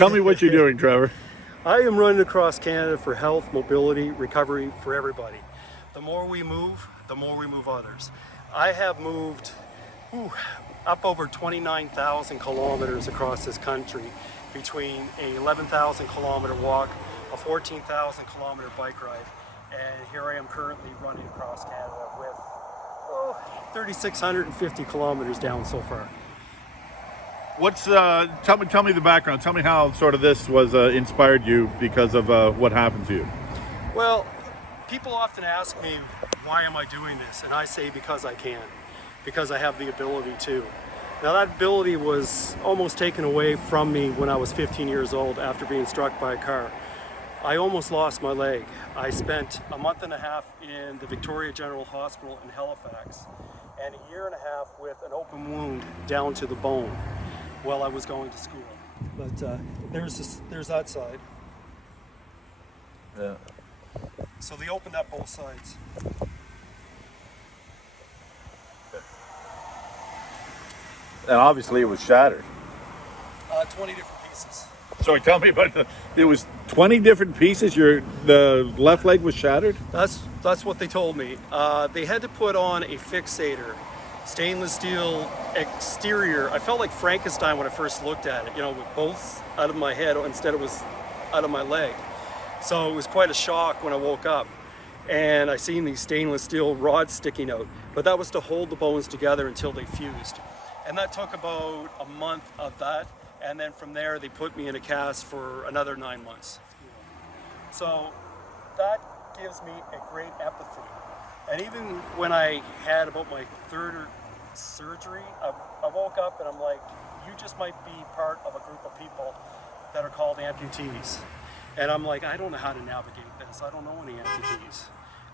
Tell me what you're doing, Trevor. I am running across Canada for health, mobility, recovery for everybody. The more we move others. I have moved up over 29,000 kilometers across this country between a 11,000 kilometer walk, a 14,000 kilometer bike ride, and here I am currently running across Canada with 3,650 kilometers down so far. What's tell me the background. Tell me how sort of this was inspired you because of what happened to you. Well, people often ask me, why am I doing this? And I say because I can, because I have the ability to. Now that ability was almost taken away from me when I was 15 years old after being struck by a car. I almost lost my leg. I spent a month and a half in the Victoria General Hospital in Halifax and a year and a half with an open wound down to the bone while I was going to school. But there's that side. Yeah. So they opened up both sides. And obviously it was shattered. 20 different pieces. Sorry, tell me about it was 20 different pieces. The left leg was shattered? That's what they told me. They had to put on a fixator, stainless steel exterior. I felt like Frankenstein when I first looked at it, with bolts out of my head instead it was out of my leg. So it was quite a shock when I woke up and I seen these stainless steel rods sticking out, but that was to hold the bones together until they fused. And that took about a month of that. And then from there, they put me in a cast for another 9 months. So that gives me a great empathy. And even when I had about my third surgery, I woke up and I'm like, you just might be part of a group of people that are called amputees. And I'm like, I don't know how to navigate this. I don't know any amputees.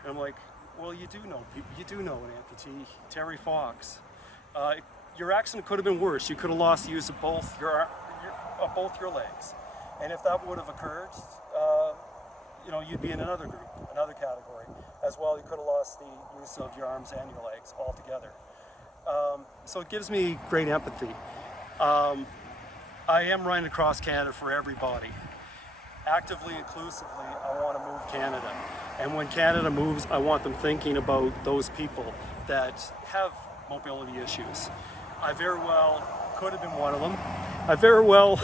And I'm like, well, you do know an amputee, Terry Fox. Your accident could have been worse. You could have lost the use of both your legs. And if that would have occurred, you'd be in another group, another category. As well, you could have lost the use of your arms and your legs altogether. So it gives me great empathy. I am running across Canada for everybody. Actively, inclusively, I want to move Canada. And when Canada moves, I want them thinking about those people that have mobility issues. I very well could have been one of them. I very well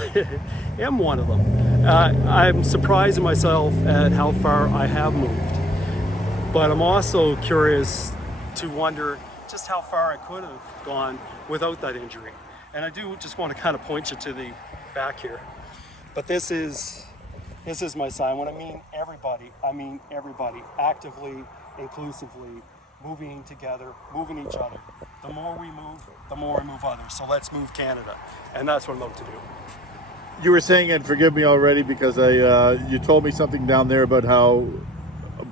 am one of them. I'm surprising myself at how far I have moved. But I'm also curious to wonder just how far I could have gone without that injury. And I do just want to kind of point you to the back here. But this is my sign. When I mean everybody, actively, inclusively, moving together, moving each other. The more we move others. So let's move Canada. And that's what I'm about to do. You were saying, and forgive me already because you told me something down there about how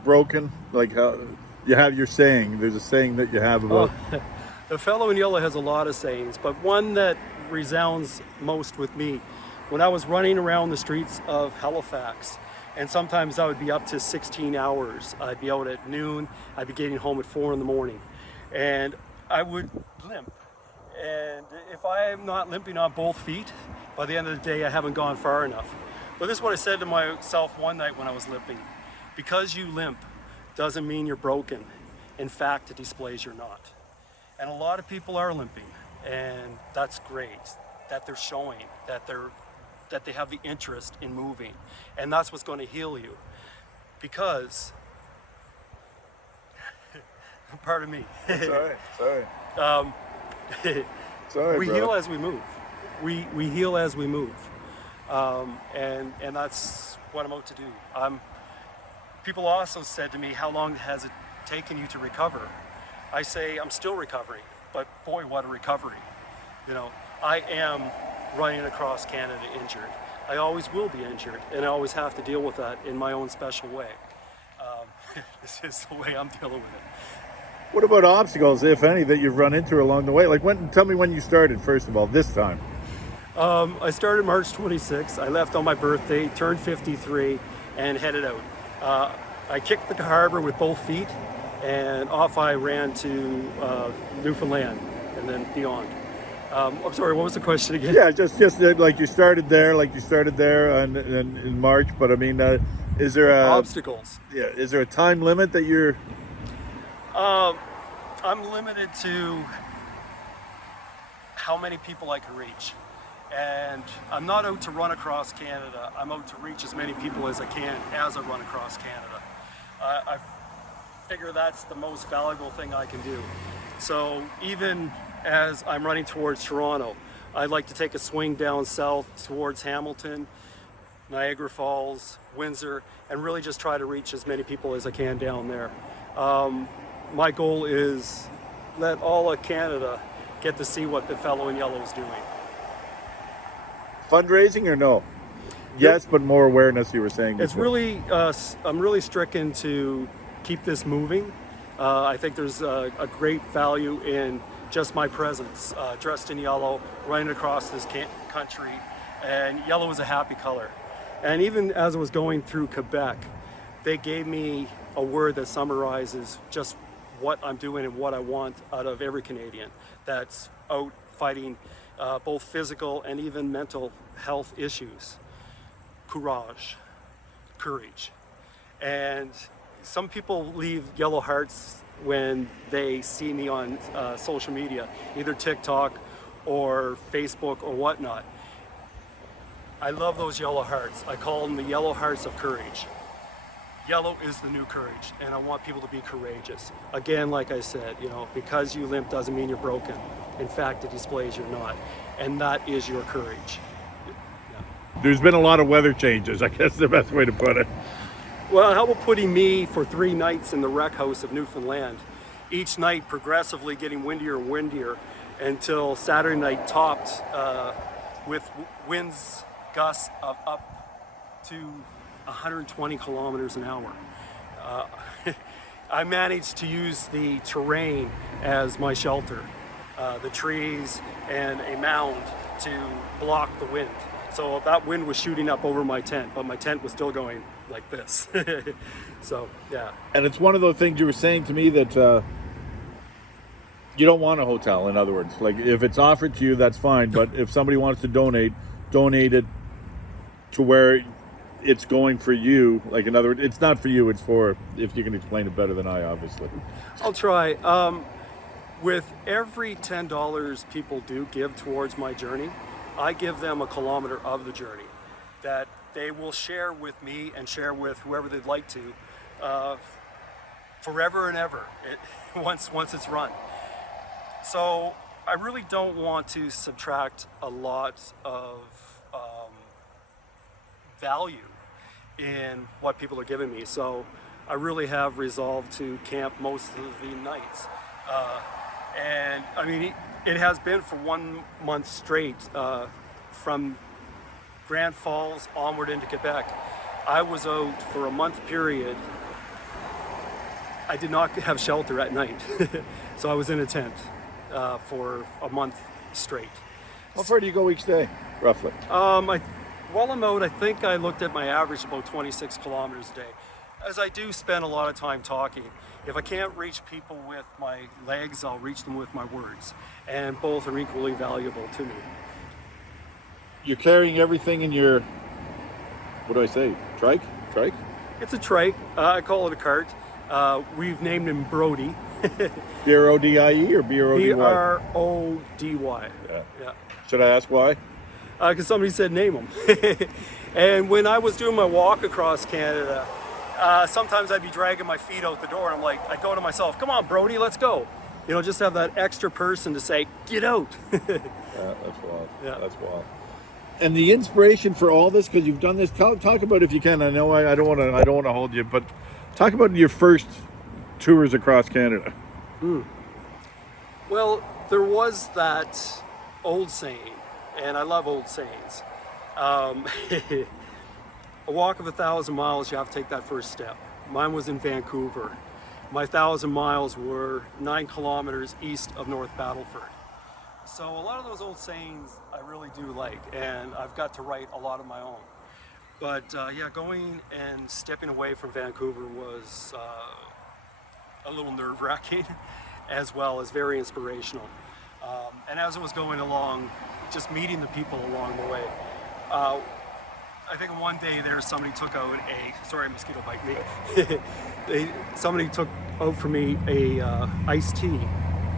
broken, like how you have your saying. There's a saying that you have about... The fellow in yellow has a lot of sayings, but one that resounds most with me. When I was running around the streets of Halifax, and sometimes I would be up to 16 hours. I'd be out at noon, I'd be getting home at 4 in the morning. And I would limp. And if I'm not limping on both feet, by the end of the day, I haven't gone far enough. But this is what I said to myself one night when I was limping. Because you limp doesn't mean you're broken. In fact, it displays you're not. And a lot of people are limping. And that's great that they're showing that they have the interest in moving. And that's what's going to heal you. Because, pardon me. Sorry. Sorry, we bro. heal as we move. We heal as we move. And that's what I'm out to do. People also said to me, how long has it taken you to recover? I say, I'm still recovering, but boy, what a recovery. I am running across Canada injured. I always will be injured, and I always have to deal with that in my own special way. This is the way I'm dealing with it. What about obstacles, if any, that you've run into along the way? Like, tell me when you started, first of all, this time. I started March 26th. I left on my birthday, turned 53, and headed out. I kicked the harbor with both feet, and off I ran to Newfoundland and then beyond. I'm sorry, what was the question again? Yeah, just like you started there, in March. But I mean, is there a Obstacles. yeah? Is there a time limit that you're? Um, I'm limited to how many people I can reach. And I'm not out to run across Canada. I'm out to reach as many people as I can as I run across Canada. I figure that's the most valuable thing I can do. So even as I'm running towards Toronto, I'd like to take a swing down south towards Hamilton, Niagara Falls, Windsor, and really just try to reach as many people as I can down there. My goal is let all of Canada get to see what the fellow in yellow is doing. Fundraising or no? Yes, but more awareness. You were saying It's before. really, I'm really stricken to keep this moving. I think there's a great value in just my presence, dressed in yellow, running across this country, and yellow is a happy color. And even as I was going through Quebec, they gave me a word that summarizes just what I'm doing and what I want out of every Canadian that's out fighting both physical and even mental health issues. Courage, courage. And some people leave yellow hearts when they see me on social media, either TikTok or Facebook or whatnot. I love those yellow hearts. I call them the yellow hearts of courage. Yellow is the new courage, and I want people to be courageous. Again, like I said, because you limp doesn't mean you're broken. In fact, it displays you're not, and that is your courage. There's been a lot of weather changes. I guess the best way to put it. Well, how about putting me for 3 nights in the wreck house of Newfoundland, each night progressively getting windier and windier until Saturday night topped with winds gusts of up to 120 kilometers an hour. I managed to use the terrain as my shelter, the trees and a mound to block the wind. So that wind was shooting up over my tent, but my tent was still going like this. So, yeah. And it's one of those things you were saying to me that you don't want a hotel. In other words, like if it's offered to you, that's fine. But if somebody wants to donate it to where it's going for you. Like in other words, it's not for you. It's for, if you can explain it better than I, obviously. I'll try. With every $10 people do give towards my journey, I give them a kilometer of the journey that they will share with me and share with whoever they'd like to forever and ever once it's run. So I really don't want to subtract a lot of value in what people are giving me. So I really have resolved to camp most of the nights. And I mean, it has been for 1 month straight from Grand Falls onward into Quebec. I was out for a month period. I did not have shelter at night. So I was in a tent for a month straight. How far do you go each day, roughly? While I'm out, I think I looked at my average about 26 kilometers a day. As I do spend a lot of time talking, if I can't reach people with my legs, I'll reach them with my words. And both are equally valuable to me. You're carrying everything in your, what do I say, trike? Trike? It's a trike. I call it a cart. We've named him Brody. B-R-O-D-I-E or B-R-O-D-Y? B-R-O-D-Y. Yeah. Should I ask why? Because somebody said name him. And when I was doing my walk across Canada, sometimes I'd be dragging my feet out the door and I'd go to myself, come on, Brody, let's go. Just have that extra person to say, get out. Yeah, that's wild. Yeah. That's wild. And the inspiration for all this, because you've done this, talk about, if you can. I know I don't want to hold you, but talk about your first tours across Canada. Well, there was that old saying, and I love old sayings. A walk of 1,000 miles, you have to take that first step. Mine was in Vancouver. My 1,000 miles were 9 kilometers east of North Battleford. So a lot of those old sayings I really do like, and I've got to write a lot of my own. But yeah, going and stepping away from Vancouver was a little nerve-wracking, as well as very inspirational. And as it was going along, just meeting the people along the way, I think one day there somebody took out sorry, mosquito bite me. Somebody took out for me a iced tea,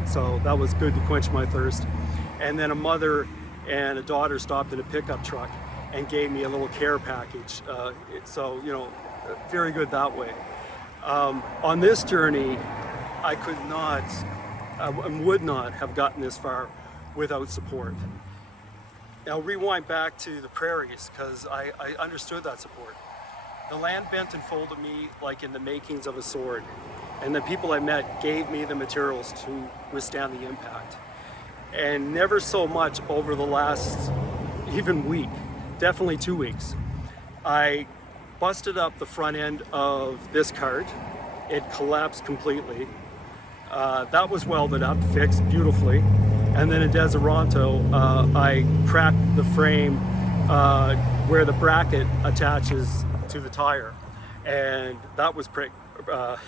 so that was good to quench my thirst. And then a mother and a daughter stopped in a pickup truck and gave me a little care package. So very good that way. On this journey, I could not and would not have gotten this far without support. Now rewind back to the prairies, because I understood that support. The land bent and folded me like in the makings of a sword, and the people I met gave me the materials to withstand the impact. And never so much over the last even week, definitely 2 weeks, I busted up the front end of this cart. It collapsed completely. That was welded up, fixed beautifully. And then in Deseronto, I cracked the frame where the bracket attaches to the tire, and that was that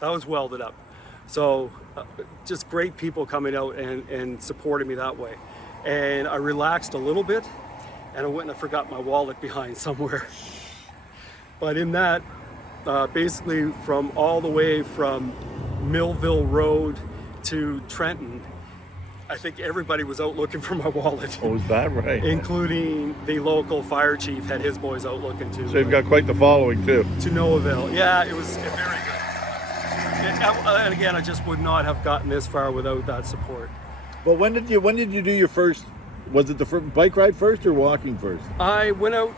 was welded up. So just great people coming out and supporting me that way. And I relaxed a little bit, and I went and I forgot my wallet behind somewhere. But in that, basically from all the way from Millville Road to Trenton, I think everybody was out looking for my wallet. Oh, is that right? Including the local fire chief had his boys out looking too. So you've got quite the following too. To no avail. Yeah, it was very good. And again, I just would not have gotten this far without that support. But when did you do your first? Was it the first bike ride first or walking first? I went out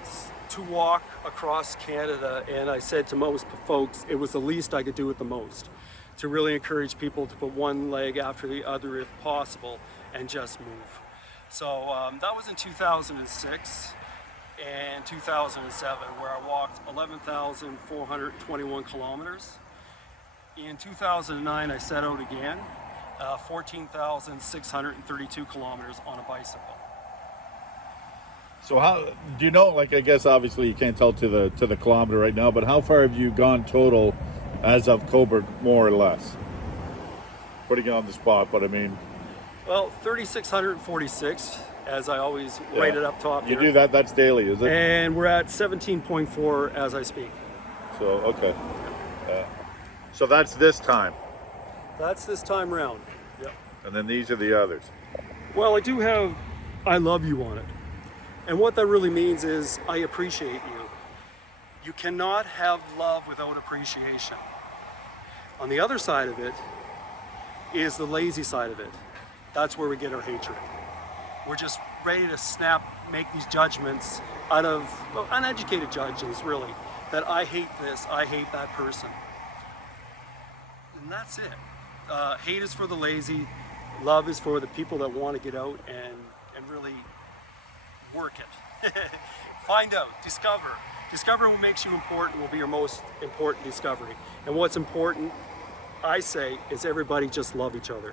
to walk across Canada, and I said to most folks, it was the least I could do with the most, to really encourage people to put one leg after the other if possible and just move. So that was in 2006 and 2007, where I walked 11,421 kilometers. In 2009, I set out again, 14,632 kilometers on a bicycle. So how do you know? Like, I guess obviously you can't tell to the kilometer right now, but how far have you gone total as of Coburg, more or less? Putting it on the spot, but I mean. Well, 3,646, as I always write it up top. You do that, that's daily, is it? And we're at 17.4 as I speak. So, okay. So that's this time. That's this time round. Yep. And then these are the others. Well, I do have I love you on it. And what that really means is I appreciate you. You cannot have love without appreciation. On the other side of it is the lazy side of it. That's where we get our hatred. We're just ready to snap, make these judgments out of uneducated judgments, really, that I hate this, I hate that person. And that's it. Hate is for the lazy. Love is for the people that want to get out and really work it. Find out, discover. Discover what makes you important will be your most important discovery. And what's important, I say, is everybody just love each other.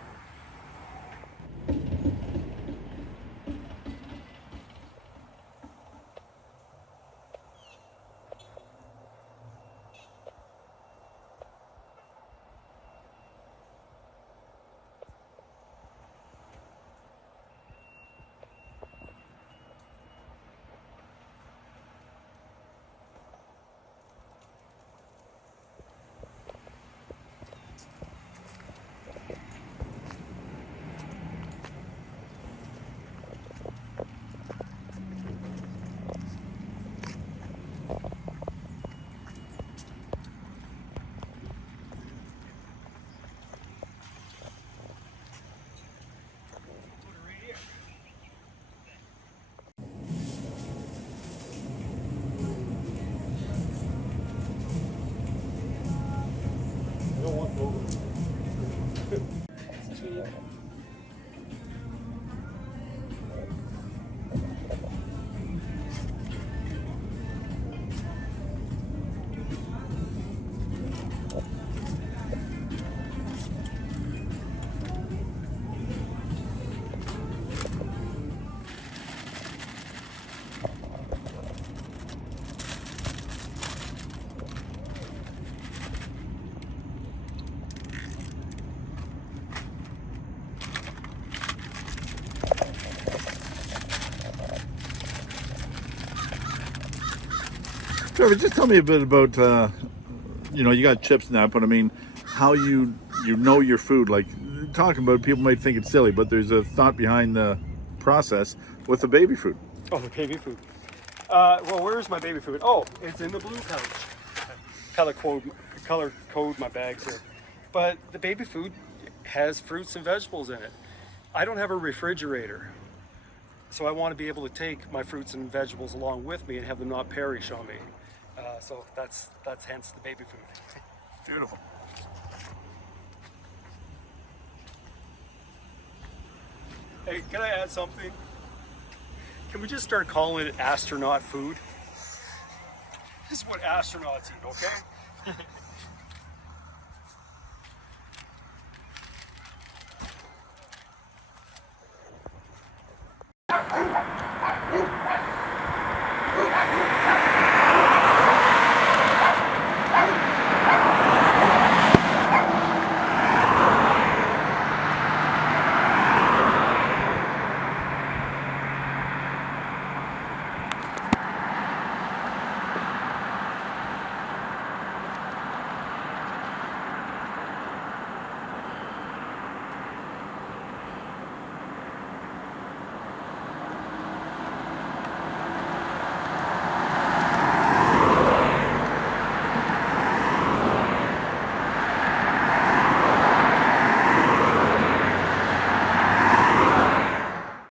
Trevor, just tell me a bit about you got chips now, but I mean, how you know your food. Like talking about it, people might think it's silly, but there's a thought behind the process with the baby food. Oh, the baby food. Well, where's my baby food? Oh, it's in the blue pouch. Color code my bags here. But the baby food has fruits and vegetables in it. I don't have a refrigerator, so I want to be able to take my fruits and vegetables along with me and have them not perish on me. So that's hence the baby food. Beautiful. Hey, can I add something? Can we just start calling it astronaut food? This is what astronauts eat, okay?